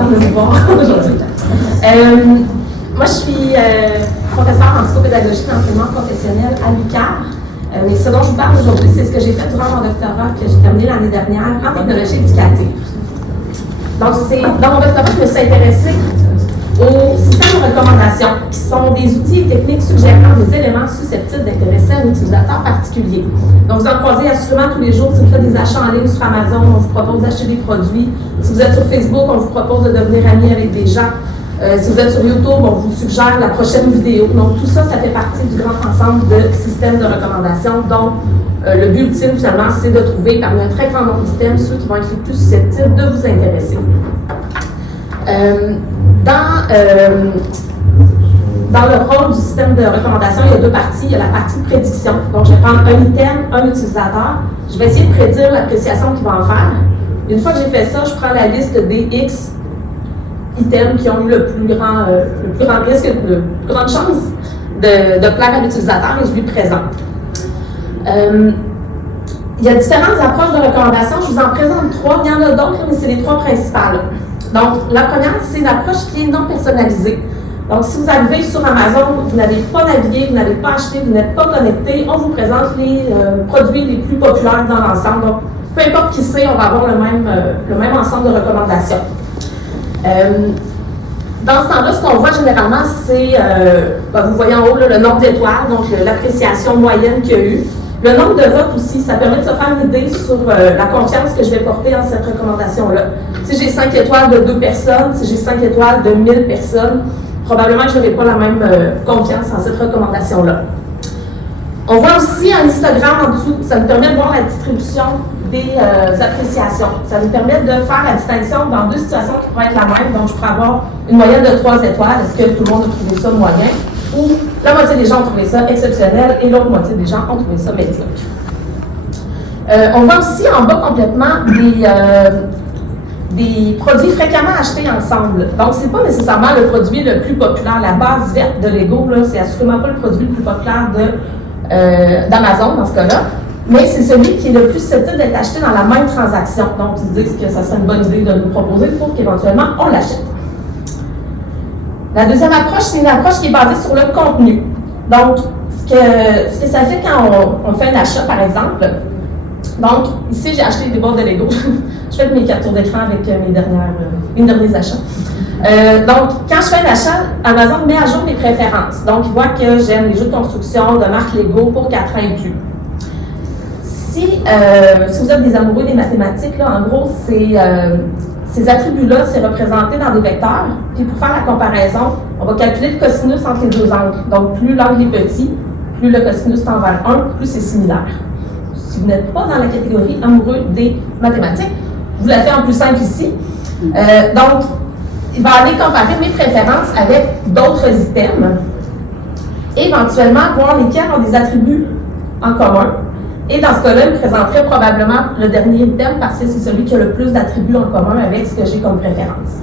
contente de vous voir aujourd'hui. Moi, je suis professeure en psychopédagogie et enseignement professionnel à l'UQAR. Mais ce dont je vous parle aujourd'hui, c'est ce que j'ai fait durant mon doctorat que j'ai terminé l'année dernière en technologie éducative. Donc, dans mon doctorat, je me suis intéressée aux systèmes de recommandation, qui sont des outils et techniques suggérant des éléments susceptibles d'intéresser un utilisateur particulier. Donc, vous en croisez assurément tous les jours. Si vous faites des achats en ligne sur Amazon, on vous propose d'acheter des produits. Si vous êtes sur Facebook, on vous propose de devenir ami avec des gens. Si vous êtes sur YouTube, on vous suggère la prochaine vidéo. Donc, tout ça, ça fait partie du grand ensemble de systèmes de recommandation dont le but ultime, finalement, c'est de trouver parmi un très grand nombre d'items ceux qui vont être les plus susceptibles de vous intéresser. Dans le rôle du système de recommandation, il y a deux parties. Il y a la partie de prédiction. Donc, je vais prendre un item, un utilisateur. Je vais essayer de prédire l'appréciation qu'il va en faire. Une fois que j'ai fait ça, je prends la liste des X items qui ont eu le plus grand risque, la plus grande chance de plaire à l'utilisateur et je lui présente. Il y a différentes approches de recommandation. Je vous en présente trois. Il y en a d'autres, mais c'est les trois principales. Donc, la première, c'est une approche qui est non personnalisée. Donc, si vous arrivez sur Amazon, vous n'avez pas navigué, vous n'avez pas acheté, vous n'êtes pas connecté, on vous présente les produits les plus populaires dans l'ensemble. Donc, peu importe qui c'est, on va avoir le même ensemble de recommandations. Dans ce temps-là, ce qu'on voit généralement, c'est, vous voyez en haut là, le nombre d'étoiles, donc l'appréciation moyenne qu'il y a eu. Le nombre de votes aussi, ça permet de se faire une idée sur la confiance que je vais porter en cette recommandation-là. Si j'ai 5 étoiles de 2 personnes, si j'ai 5 étoiles de 1000 personnes, probablement que je n'aurai pas la même confiance en cette recommandation-là. On voit aussi un histogramme en dessous. Ça nous permet de voir la distribution des appréciations. Ça nous permet de faire la distinction dans deux situations qui pourraient être la même. Donc, je pourrais avoir une moyenne de 3 étoiles. Est-ce que tout le monde a trouvé ça moyen? Ou la moitié des gens ont trouvé ça exceptionnel et l'autre moitié des gens ont trouvé ça médiocre. On voit aussi en bas complètement des produits fréquemment achetés ensemble. Donc, ce n'est pas nécessairement le produit le plus populaire. La base verte de Lego, c'est assurément pas le produit le plus populaire d'Amazon dans ce cas-là, mais c'est celui qui est le plus susceptible d'être acheté dans la même transaction. Donc, ils se disent que ça serait une bonne idée de nous proposer pour qu'éventuellement on l'achète. La deuxième approche, c'est une approche qui est basée sur le contenu. Donc, ce que ça fait quand on fait un achat, par exemple, donc, ici, j'ai acheté des boîtes de Lego. Je fais mes captures d'écran avec mes derniers achats. Donc, quand je fais un achat, Amazon met à jour mes préférences. Donc, il voit que j'aime les jeux de construction de marque Lego pour 4 ans et plus. Si vous êtes des amoureux des mathématiques, là, en gros, ces attributs-là, c'est représenté dans des vecteurs. Puis pour faire la comparaison, on va calculer le cosinus entre les deux angles. Donc, plus l'angle est petit, plus le cosinus tend vers 1, plus c'est similaire. Si vous n'êtes pas dans la catégorie amoureux des mathématiques, je vous la fais en plus simple ici. Donc, il va aller comparer mes préférences avec d'autres items et éventuellement voir lesquels ont des attributs en commun. Et dans ce cas-là, il me présenterait probablement le dernier item parce que c'est celui qui a le plus d'attributs en commun avec ce que j'ai comme préférence.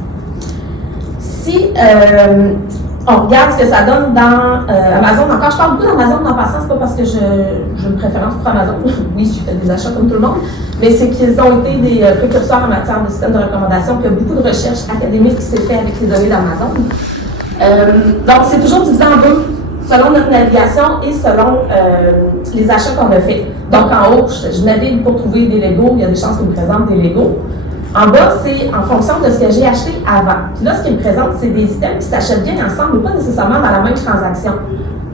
Si on regarde ce que ça donne dans Amazon, encore je parle beaucoup d'Amazon en passant, c'est pas parce que je me préférence pour Amazon, oui j'ai fait des achats comme tout le monde, mais c'est qu'ils ont été des précurseurs en matière de système de recommandation, qu'il y a beaucoup de recherches académiques qui s'est fait avec les données d'Amazon. Donc c'est toujours divisé en deux, selon notre navigation et selon les achats qu'on a fait. Donc en haut, je navigue pour trouver des Legos, il y a des chances qu'ils me présentent des Legos. En bas, c'est en fonction de ce que j'ai acheté avant. Puis là, ce qu'il me présente, c'est des items qui s'achètent bien ensemble, mais pas nécessairement dans la même transaction.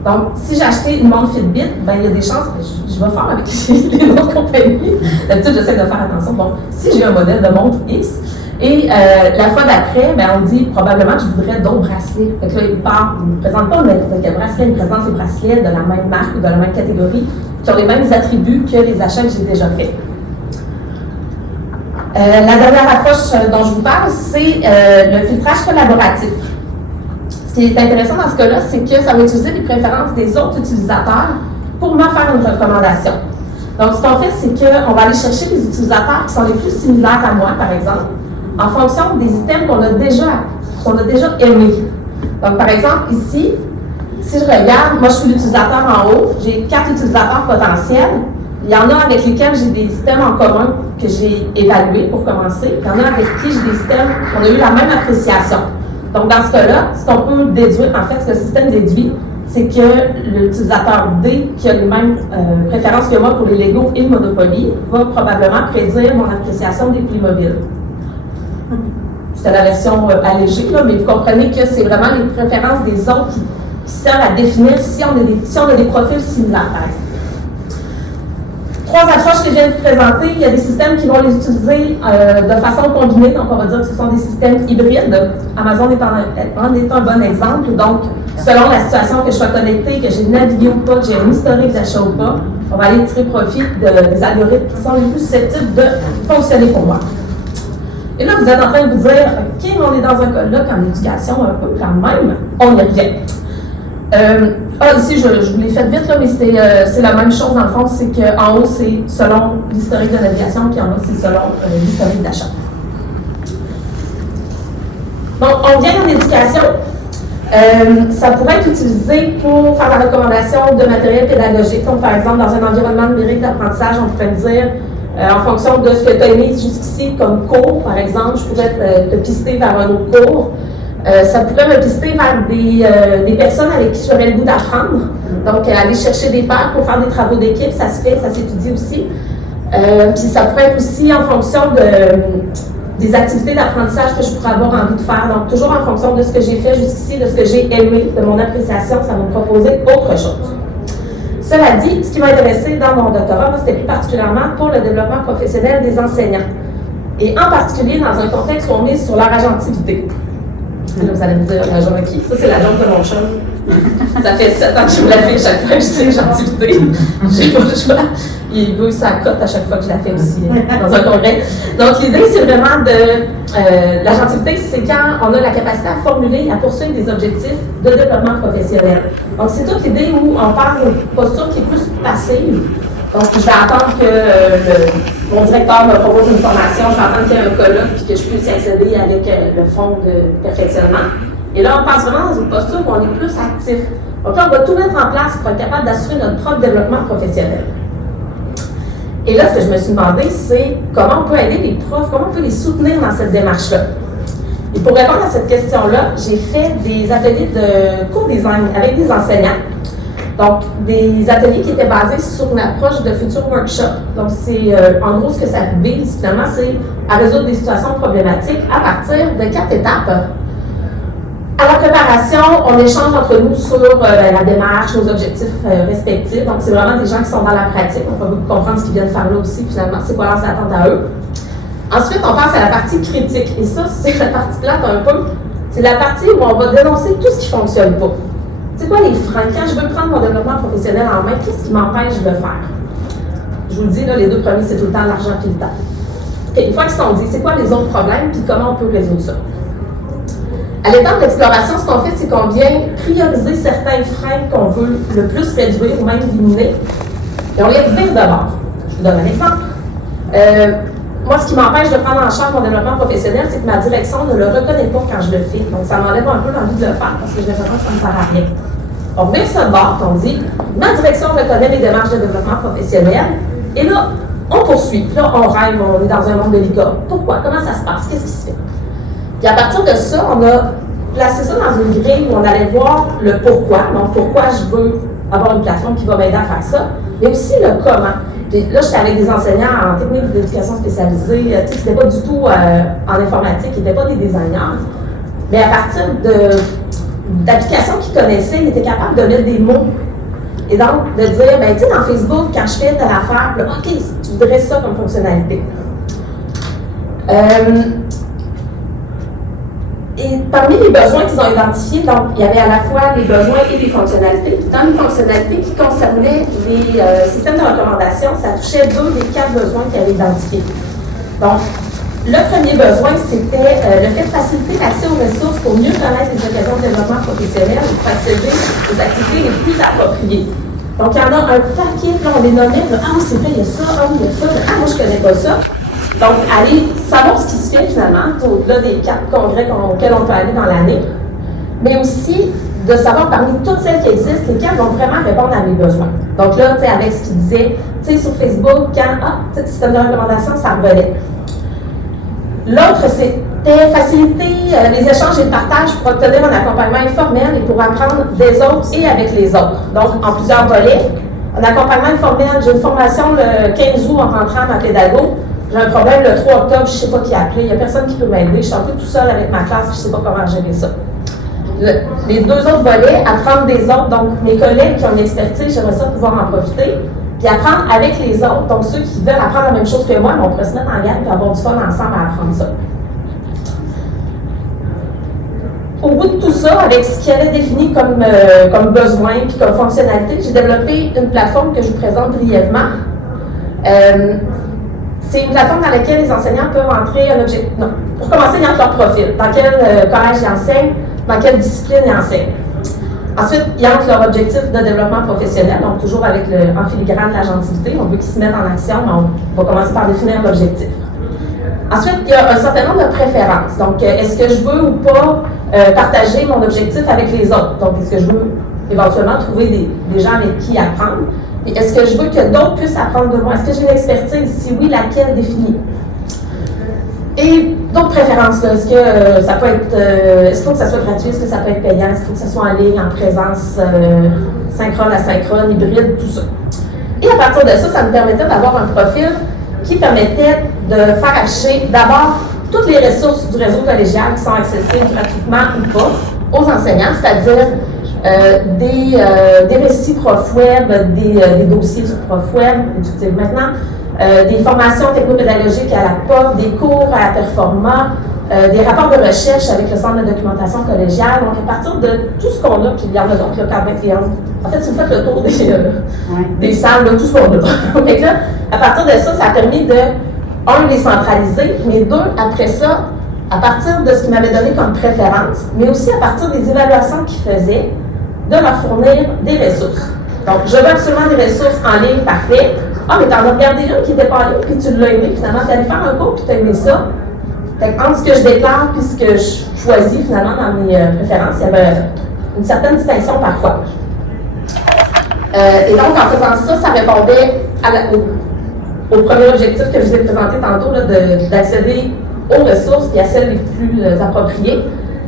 Donc, si j'ai acheté une montre Fitbit, ben, il y a des chances que je vais faire avec les autres compagnies. D'habitude, j'essaie de faire attention. Bon, si j'ai un modèle de montre X, et la fois d'après, ben, on dit probablement que je voudrais d'autres bracelets. Fait que là, il ne me présente pas n'importe quel bracelet, il me présente les bracelets de la même marque ou de la même catégorie, qui ont les mêmes attributs que les achats que j'ai déjà faits. La dernière approche dont je vous parle, c'est le filtrage collaboratif. Ce qui est intéressant dans ce cas-là, c'est que ça va utiliser les préférences des autres utilisateurs pour me faire une recommandation. Donc, ce qu'on fait, c'est qu'on va aller chercher des utilisateurs qui sont les plus similaires à moi, par exemple, en fonction des items qu'on a déjà aimés. Donc, par exemple, ici, si je regarde, moi je suis l'utilisateur en haut, j'ai 4 utilisateurs potentiels. Il y en a avec lesquels j'ai des systèmes en commun que j'ai évalués pour commencer. Il y en a avec qui j'ai des systèmes qui ont eu la même appréciation. Donc, dans ce cas-là, ce qu'on peut déduire, en fait, ce que le système déduit, c'est que l'utilisateur D, qui a les mêmes préférences que moi pour les Lego et le Monopoly, va probablement prédire mon appréciation des Playmobil. C'est la version allégée, là, mais vous comprenez que c'est vraiment les préférences des autres qui servent à définir si on a des profils similaires, par exemple. Trois approches que je viens de vous présenter. Il y a des systèmes qui vont les utiliser de façon combinée, donc on va dire que ce sont des systèmes hybrides. Amazon est un bon exemple. Donc, selon la situation, que je sois connectée, que j'ai navigué ou pas, que j'ai un historique d'achat ou pas, on va aller tirer profit des algorithmes qui sont les plus susceptibles de fonctionner pour moi. Et là, vous êtes en train de vous dire, OK, on est dans un colloque en éducation un peu quand même, on y revient. Ici, je vous l'ai fait vite, là, mais c'est la même chose dans le fond, c'est qu'en haut, c'est selon l'historique de navigation, puis en bas, c'est selon l'historique d'achat. Donc, on vient en éducation. Ça pourrait être utilisé pour faire la recommandation de matériel pédagogique. Donc, par exemple, dans un environnement numérique d'apprentissage, on pourrait me dire, en fonction de ce que tu as aimé jusqu'ici comme cours, par exemple, je pourrais te pister vers un autre cours. Ça pourrait me pister vers des personnes avec qui j'aurais le goût d'apprendre. Donc, aller chercher des pairs pour faire des travaux d'équipe, ça se fait, ça s'étudie aussi. Puis ça pourrait être aussi en fonction des activités d'apprentissage que je pourrais avoir envie de faire. Donc, toujours en fonction de ce que j'ai fait jusqu'ici, de ce que j'ai aimé, de mon appréciation, ça va me proposer autre chose. Cela dit, ce qui m'a intéressé dans mon doctorat, c'était plus particulièrement pour le développement professionnel des enseignants. Et en particulier dans un contexte où on mise sur leur agentivité. Là, vous allez me dire, la jambe qui? Ça, c'est la jambe de mon chum. Ça fait 7 ans que je me la fais chaque fois que je dis l'agentivité. J'ai pas le choix. Il veut sa cote à chaque fois que je la fais aussi dans un congrès. Donc, l'idée, c'est vraiment de. L'agentivité, c'est quand on a la capacité à formuler, à poursuivre des objectifs de développement professionnel. Donc, c'est toute l'idée où on passe d'une posture qui est plus passive. Donc, je vais attendre que mon directeur me propose une formation, je vais attendre qu'il y ait un colloque et que je puisse y accéder avec le fonds de perfectionnement. Et là, on passe vraiment dans une posture où on est plus actif. Donc là, on va tout mettre en place pour être capable d'assurer notre propre développement professionnel. Et là, ce que je me suis demandé, c'est comment on peut aider les profs, comment on peut les soutenir dans cette démarche-là. Et pour répondre à cette question-là, j'ai fait des ateliers de co-design avec des enseignants. Donc, des ateliers qui étaient basés sur une approche de futur workshop. Donc, c'est en gros ce que ça vise finalement, c'est à résoudre des situations problématiques à partir de 4 étapes. À la préparation, on échange entre nous sur la démarche, nos objectifs respectifs. Donc, c'est vraiment des gens qui sont dans la pratique. On peut comprendre ce qu'ils viennent faire là aussi, finalement, c'est quoi leurs attentes à eux. Ensuite, on passe à la partie critique. Et ça, c'est la partie plate un peu. C'est la partie où on va dénoncer tout ce qui ne fonctionne pas. C'est quoi les freins? Quand je veux prendre mon développement professionnel en main, qu'est-ce qui m'empêche de le faire? Je vous le dis, là, les deux premiers, c'est tout le temps l'argent et le temps. Okay, une fois qu'ils sont dit, c'est quoi les autres problèmes, puis comment on peut résoudre ça? À l'étape d'exploration, ce qu'on fait, c'est qu'on vient prioriser certains freins qu'on veut le plus réduire ou même éliminer, et on les revire de bord. Je vous donne un exemple. Moi, ce qui m'empêche de prendre en charge mon développement professionnel, c'est que ma direction ne le reconnaît pas quand je le fais. Donc, ça m'enlève un peu l'envie de le faire parce que j'ai l'impression que ça ne me sert à rien. On revient ça de bord, on dit, ma direction reconnaît mes démarches de développement professionnel, et là, on poursuit. Puis là, on rêve, on est dans un monde de licorne. Pourquoi? Comment ça se passe? Qu'est-ce qui se fait? Puis à partir de ça, on a placé ça dans une grille où on allait voir le pourquoi. Donc, pourquoi je veux avoir une plateforme qui va m'aider à faire ça, mais aussi le comment. Puis là, j'étais avec des enseignants en technique d'éducation spécialisée, tu sais, c'était pas du tout en informatique, ils n'étaient pas des designers. Mais à partir d'applications qu'ils connaissaient, ils étaient capables de mettre des mots. Et donc, de dire, ben, tu sais, dans Facebook, quand je fais telle affaire, là, OK, tu voudrais ça comme fonctionnalité. Et parmi les besoins qu'ils ont identifiés, donc, il y avait à la fois les besoins et les fonctionnalités. Puis dans les fonctionnalités qui concernaient les systèmes de recommandation, ça touchait 2 des 4 besoins qu'ils avaient identifiés. Donc, le premier besoin, c'était le fait de faciliter l'accès aux ressources pour mieux connaître les occasions de développement professionnel et pour accéder aux activités les plus appropriées. Donc, il y en a un paquet, là, on les nommait, là, ah, c'est vrai, il y a ça, ah, il y a ça, ah, moi, je ne connais pas ça. Donc, aller savoir ce qui se fait finalement, au-delà des 4 congrès auxquels on peut aller dans l'année, mais aussi de savoir parmi toutes celles qui existent, lesquelles vont vraiment répondre à mes besoins. Donc là, tu sais, avec ce qu'il disait, tu sais, sur Facebook, quand système de recommandation, ça revenait. L'autre, c'était faciliter les échanges et le partage pour obtenir un accompagnement informel et pour apprendre des autres et avec les autres. Donc, en plusieurs volets. Un accompagnement informel, j'ai une formation le 15 août en rentrant à ma pédago. J'ai un problème le 3 octobre, je ne sais pas qui appeler, il n'y a personne qui peut m'aider, je suis un peu tout seul avec ma classe, je ne sais pas comment gérer ça. Les deux autres volets, apprendre des autres, donc mes collègues qui ont une expertise, j'aimerais ça pouvoir en profiter, puis apprendre avec les autres, donc ceux qui veulent apprendre la même chose que moi, mais on pourrait se mettre en gang et avoir du fun ensemble à apprendre ça. Au bout de tout ça, avec ce qui avait défini comme besoin et comme fonctionnalité, j'ai développé une plateforme que je vous présente brièvement. C'est une plateforme dans laquelle les enseignants peuvent entrer un objectif. Non, pour commencer, ils entrent leur profil. Dans quel collège ils enseignent, dans quelle discipline ils enseignent. Ensuite, ils entrent leur objectif de développement professionnel, donc toujours avec en filigrane de l'agentivité. On veut qu'ils se mettent en action, mais on va commencer par définir l'objectif. Ensuite, il y a un certain nombre de préférences. Donc, est-ce que je veux ou pas partager mon objectif avec les autres? Donc, est-ce que je veux éventuellement trouver des gens avec qui apprendre? Et est-ce que je veux que d'autres puissent apprendre de moi? Est-ce que j'ai une expertise? Si oui, laquelle définie? Et d'autres préférences, là. Est-ce que ça peut être, est-ce qu'il faut que ça soit gratuit? Est-ce que ça peut être payant? Est-ce qu'il faut que ça soit en ligne, en présence, synchrone, asynchrone, hybride, tout ça? Et à partir de ça, ça me permettait d'avoir un profil qui permettait de faire afficher d'abord toutes les ressources du réseau collégial qui sont accessibles gratuitement ou pas aux enseignants, c'est-à-dire des récits prof web, des dossiers sur prof web, éducatif maintenant, des formations technopédagogiques à la POC, des cours à la Performa, des rapports de recherche avec le Centre de documentation collégiale. Donc, à partir de tout ce qu'on a, puis il y en a donc là, en fait, si vous faites le tour des salles, là, tout ce qu'on a. Donc là, à partir de ça, ça a permis de, les centraliser, mais deux, après ça, à partir de ce qu'ils m'avaient donné comme préférence, mais aussi à partir des évaluations qu'ils faisaient, de leur fournir des ressources. Donc, je veux absolument des ressources en ligne, parfait. Ah, mais t'en as regardé une qui n'était pas en ligne, puis tu l'as aimé, finalement, tu allé faire un cours, puis tu as aimé ça. Fait entre ce que je déclare et ce que je choisis, finalement, dans mes préférences, il y avait une certaine distinction parfois. Et donc, en faisant ça, ça répondait au premier objectif que je vous ai présenté tantôt, d'accéder aux ressources et à celles les plus appropriées.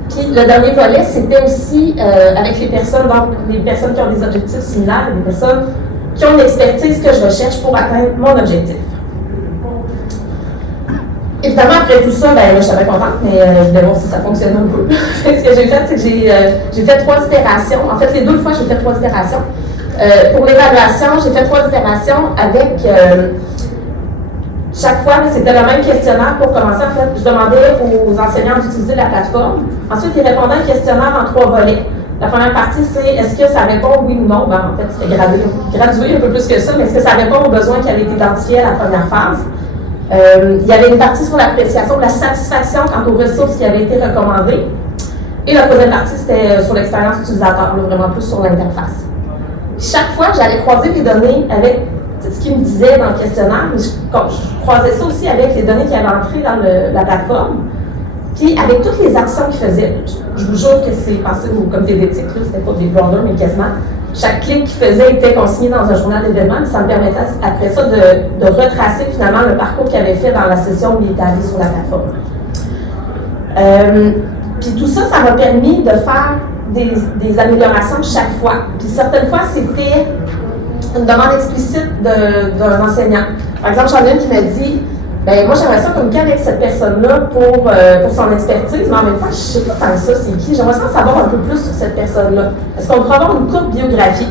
Puis le dernier volet, c'était aussi avec les personnes, donc les personnes qui ont des objectifs similaires, des personnes qui ont une expertise que je recherche pour atteindre mon objectif. Évidemment, après tout ça, ben, là, je suis très contente, mais je voulais voir si ça fonctionnait un peu. Ce que j'ai fait, c'est que j'ai fait 3 itérations. En fait, les 2 fois, j'ai fait 3 itérations. Pour l'évaluation, j'ai fait 3 itérations avec... chaque fois, c'était le même questionnaire pour commencer. En fait, je demandais aux enseignants d'utiliser la plateforme. Ensuite, ils répondaient à un questionnaire en 3 volets. La première partie, c'est est-ce que ça répond oui ou non? Ben, en fait, c'était gradué un peu plus que ça, mais est-ce que ça répond aux besoins qui avaient été identifiés à la première phase? Il y avait une partie sur l'appréciation de la satisfaction quant aux ressources qui avaient été recommandées. Et la troisième partie, c'était sur l'expérience utilisateur, vraiment plus sur l'interface. Chaque fois, j'allais croiser les données avec ce qu'ils me disaient dans le questionnaire, mais je croisais ça aussi avec les données qui avaient entré dans la plateforme. Puis avec toutes les actions qu'ils faisaient, je vous jure que c'est passé au comité d'éthique, c'était pas des blunders, mais quasiment. Chaque clic qu'ils faisaient était consigné dans un journal d'événements, puis ça me permettait après ça de retracer finalement le parcours qu'ils avaient fait dans la session où ils étaient allés sur la plateforme. Puis tout ça, ça m'a permis de faire des améliorations chaque fois. Puis certaines fois, c'était une demande explicite d'un enseignant. Par exemple, j'en ai une qui m'a dit ben moi, j'aimerais ça communiquer avec cette personne-là pour son expertise, mais en même temps, je ne sais pas tant que ça, c'est qui. J'aimerais ça en savoir un peu plus sur cette personne-là. Est-ce qu'on pourrait avoir une courte biographie?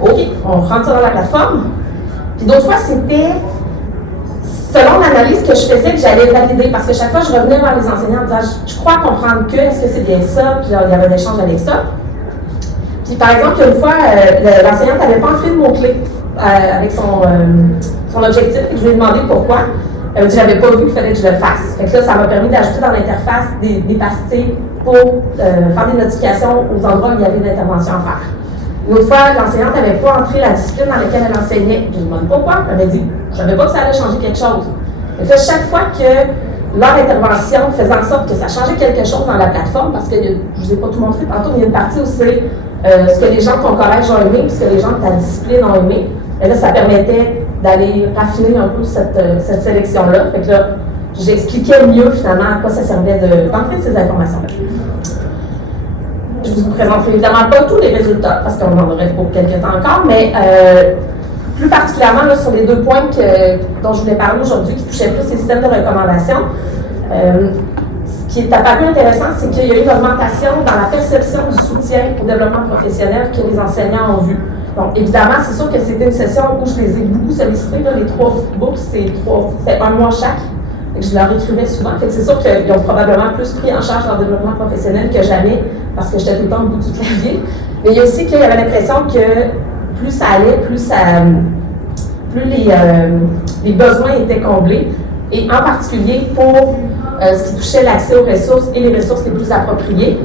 OK, on rentre ça dans la plateforme. Puis d'autres fois, c'était selon l'analyse que je faisais que j'allais valider, parce que chaque fois, je revenais vers les enseignants en disant je crois comprendre que, est-ce que c'est bien ça? Puis là, il y avait un échange avec ça. Puis par exemple, une fois, l'enseignante n'avait pas entré de mots-clés avec son objectif, et je lui ai demandé pourquoi. Elle m'a dit, j'avais pas vu qu'il fallait que je le fasse. Fait que là, ça m'a permis d'ajouter dans l'interface des pastilles pour faire des notifications aux endroits où il y avait une intervention à faire. Une autre fois, l'enseignante n'avait pas entré la discipline dans laquelle elle enseignait. Je lui demande pourquoi. Elle m'a dit, je savais pas que ça allait changer quelque chose. Fait que là, chaque fois que leur intervention faisait en sorte que ça changeait quelque chose dans la plateforme, parce que je ne vous ai pas tout montré tantôt, mais il y a une partie où c'est ce que les gens de ton collège ont aimé, puis ce que les gens de ta discipline ont aimé. Et là, ça permettait d'aller raffiner un peu cette sélection-là. Fait que là, j'expliquais mieux finalement à quoi ça servait d'entrer ces informations-là. Je vous présenterai évidemment pas tous les résultats, parce qu'on en aurait pour quelques temps encore, mais plus particulièrement là, sur les 2 points dont je voulais parler aujourd'hui, qui touchaient plus les systèmes de recommandation. Ce qui est apparu intéressant, c'est qu'il y a eu une augmentation dans la perception du soutien au développement professionnel que les enseignants ont vu. Donc, évidemment, c'est sûr que c'était une session où je les ai beaucoup sollicités. Là, les 3 books, c'était 1 mois chaque. Et je leur écrivais souvent. Fait que c'est sûr qu'ils ont probablement plus pris en charge leur développement professionnel que jamais, parce que j'étais tout le temps au bout du clavier. Mais il y a aussi qu'il y avait l'impression que plus ça allait, plus les besoins étaient comblés. Et en particulier pour ce qui touchait l'accès aux ressources et les ressources les plus appropriées.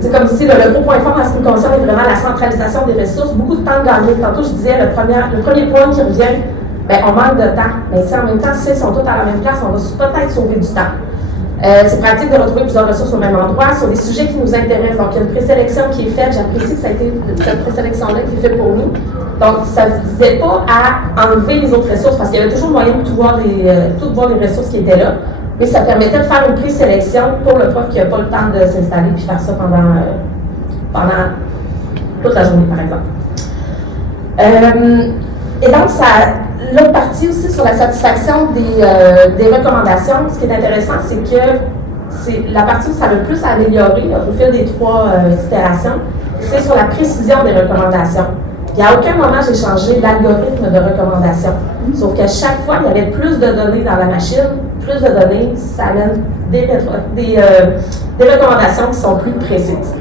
C'est comme si le gros point fort en ce qui me concerne est vraiment la centralisation des ressources. Beaucoup de temps gagné. Tantôt, je disais, le premier point qui revient, bien, on manque de temps. Mais si en même temps, si elles sont toutes à la même place, on va peut-être sauver du temps. C'est pratique de retrouver plusieurs ressources au même endroit sur des sujets qui nous intéressent. Donc, il y a une présélection qui est faite. J'apprécie que ça a été cette présélection-là qui est faite pour nous. Donc, ça ne visait pas à enlever les autres ressources, parce qu'il y avait toujours moyen de tout voir les ressources qui étaient là. Mais ça permettait de faire une présélection pour le prof qui n'a pas le temps de s'installer et faire ça pendant toute la journée, par exemple. Et donc, l'autre partie aussi sur la satisfaction des recommandations, ce qui est intéressant, c'est que c'est la partie où ça a le plus amélioré au fil des 3 itérations, c'est sur la précision des recommandations. Il n'y a aucun moment j'ai changé l'algorithme de recommandation. Sauf qu'à chaque fois, il y avait plus de données dans la machine. Plus de données, ça amène des recommandations qui sont plus précises.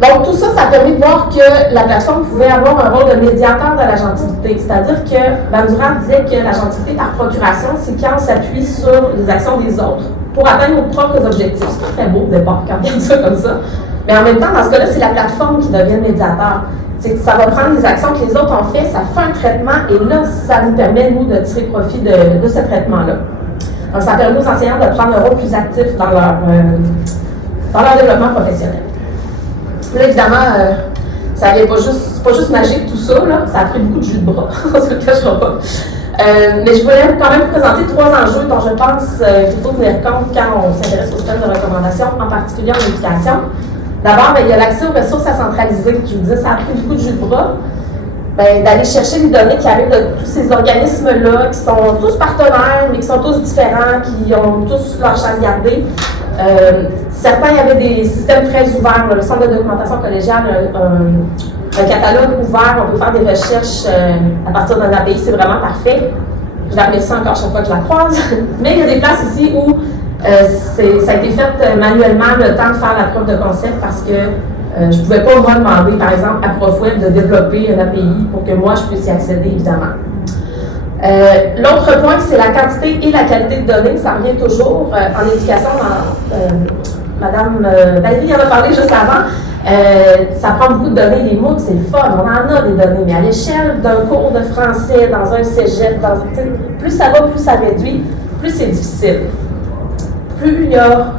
Donc, tout ça, ça a permis de voir que la plateforme pouvait avoir un rôle de médiateur de l'agentivité. C'est-à-dire que Bandura disait que l'agentivité par procuration, c'est quand on s'appuie sur les actions des autres pour atteindre nos propres objectifs. C'est très beau au départ quand on dit ça comme ça. Mais en même temps, dans ce cas-là, c'est la plateforme qui devient le médiateur. C'est que ça va prendre les actions que les autres ont fait, ça fait un traitement, et là, ça nous permet, nous, de tirer profit de ce traitement-là. Donc, ça permet aux enseignants de prendre un rôle plus actif dans leur développement professionnel. Là, évidemment, ça n'est pas juste magique tout ça, là. Ça a pris beaucoup de jus de bras, on ne se le cachera pas. Mais je voulais quand même vous présenter 3 enjeux dont je pense qu'il faut tenir compte quand on s'intéresse au système de recommandation, en particulier en éducation. D'abord, il y a l'accès aux ressources à centraliser. Je vous disais, ça a pris beaucoup de jus de bras. D'aller chercher les données qui arrivent de tous ces organismes-là, qui sont tous partenaires, mais qui sont tous différents, qui ont tous leur chasse gardée. Certains, il y avait des systèmes très ouverts. Le Centre de documentation collégiale, un catalogue ouvert, on peut faire des recherches à partir d'un API, c'est vraiment parfait. Je la remercie encore chaque fois que je la croise. Mais il y a des places ici où ça a été fait manuellement, le temps de faire la preuve de concept, parce que je ne pouvais pas, moi, demander, par exemple, à ProfWeb de développer un API pour que moi, je puisse y accéder, évidemment. L'autre point, c'est la quantité et la qualité de données. Ça revient toujours en éducation. Madame Valérie en a parlé juste avant. Ça prend beaucoup de données. Les MOOC, c'est le fun. On en a des données, mais à l'échelle d'un cours de français, dans un cégep, plus ça va, plus ça réduit, plus c'est difficile. Plus il y a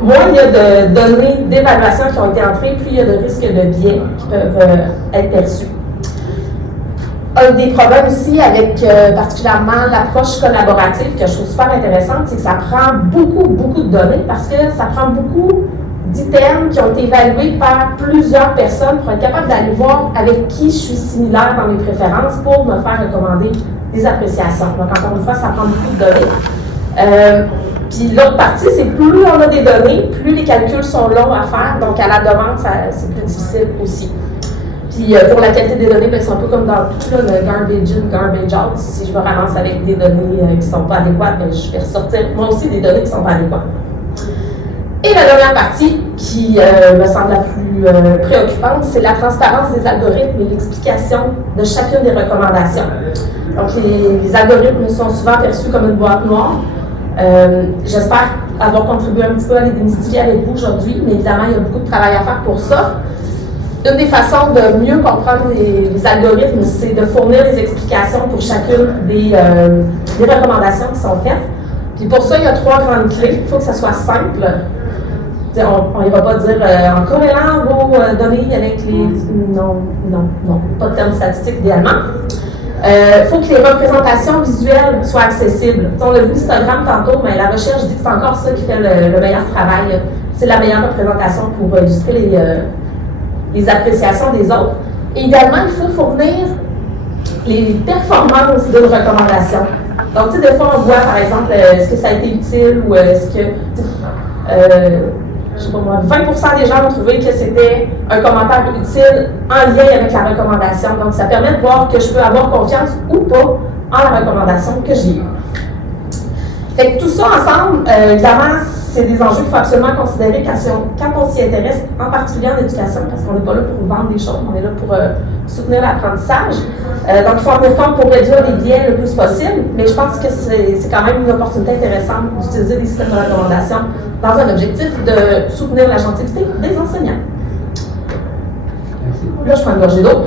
moins il y a de données d'évaluation qui ont été entrées, plus il y a de risques de biais qui peuvent être perçus. Un des problèmes aussi avec particulièrement l'approche collaborative que je trouve super intéressante, c'est que ça prend beaucoup de données, parce que ça prend beaucoup d'items qui ont été évalués par plusieurs personnes pour être capable d'aller voir avec qui je suis similaire dans mes préférences pour me faire recommander des appréciations. Donc, encore une fois, ça prend beaucoup de données. Puis l'autre partie, c'est plus on a des données, plus les calculs sont longs à faire, donc à la demande, c'est plus difficile aussi. Puis pour la qualité des données, c'est un peu comme dans tout, là, le garbage in, garbage out. Si je me ramasse avec des données qui ne sont pas adéquates, je vais ressortir moi aussi des données qui ne sont pas adéquates. Et la dernière partie, qui me semble la plus préoccupante, c'est la transparence des algorithmes et l'explication de chacune des recommandations. Donc les algorithmes sont souvent perçus comme une boîte noire. J'espère avoir contribué un petit peu à les démystifier avec vous aujourd'hui, mais évidemment, il y a beaucoup de travail à faire pour ça. Une des façons de mieux comprendre les algorithmes, c'est de fournir des explications pour chacune des des recommandations qui sont faites. Puis pour ça, il y a 3 grandes clés. Il faut que ça soit simple. On n'ira pas dire en corrélant vos données avec les. Non, pas de termes statistiques idéalement. Il faut que les représentations visuelles soient accessibles. On a vu l'histogramme tantôt, mais la recherche dit que c'est encore ça qui fait le meilleur travail. C'est la meilleure représentation pour illustrer les appréciations des autres. Et également, il faut fournir les performances d'une recommandation. Donc, tu sais, des fois, on voit, par exemple, est-ce que ça a été utile ou est-ce que, je sais pas moi, 20% des gens ont trouvé que c'était un commentaire utile en lien avec la recommandation. Donc, ça permet de voir que je peux avoir confiance ou pas en la recommandation que j'ai eue. Fait que tout ça ensemble, évidemment, c'est des enjeux qu'il faut absolument considérer quand on s'y intéresse, en particulier en éducation, parce qu'on n'est pas là pour vendre des choses, on est là pour soutenir l'apprentissage. Donc, il faut en tenir compte pour réduire les biais le plus possible, mais je pense que c'est quand même une opportunité intéressante d'utiliser des systèmes de recommandation dans un objectif de soutenir l'agentivité des enseignants. Merci. Là, je prends une gorgée d'eau.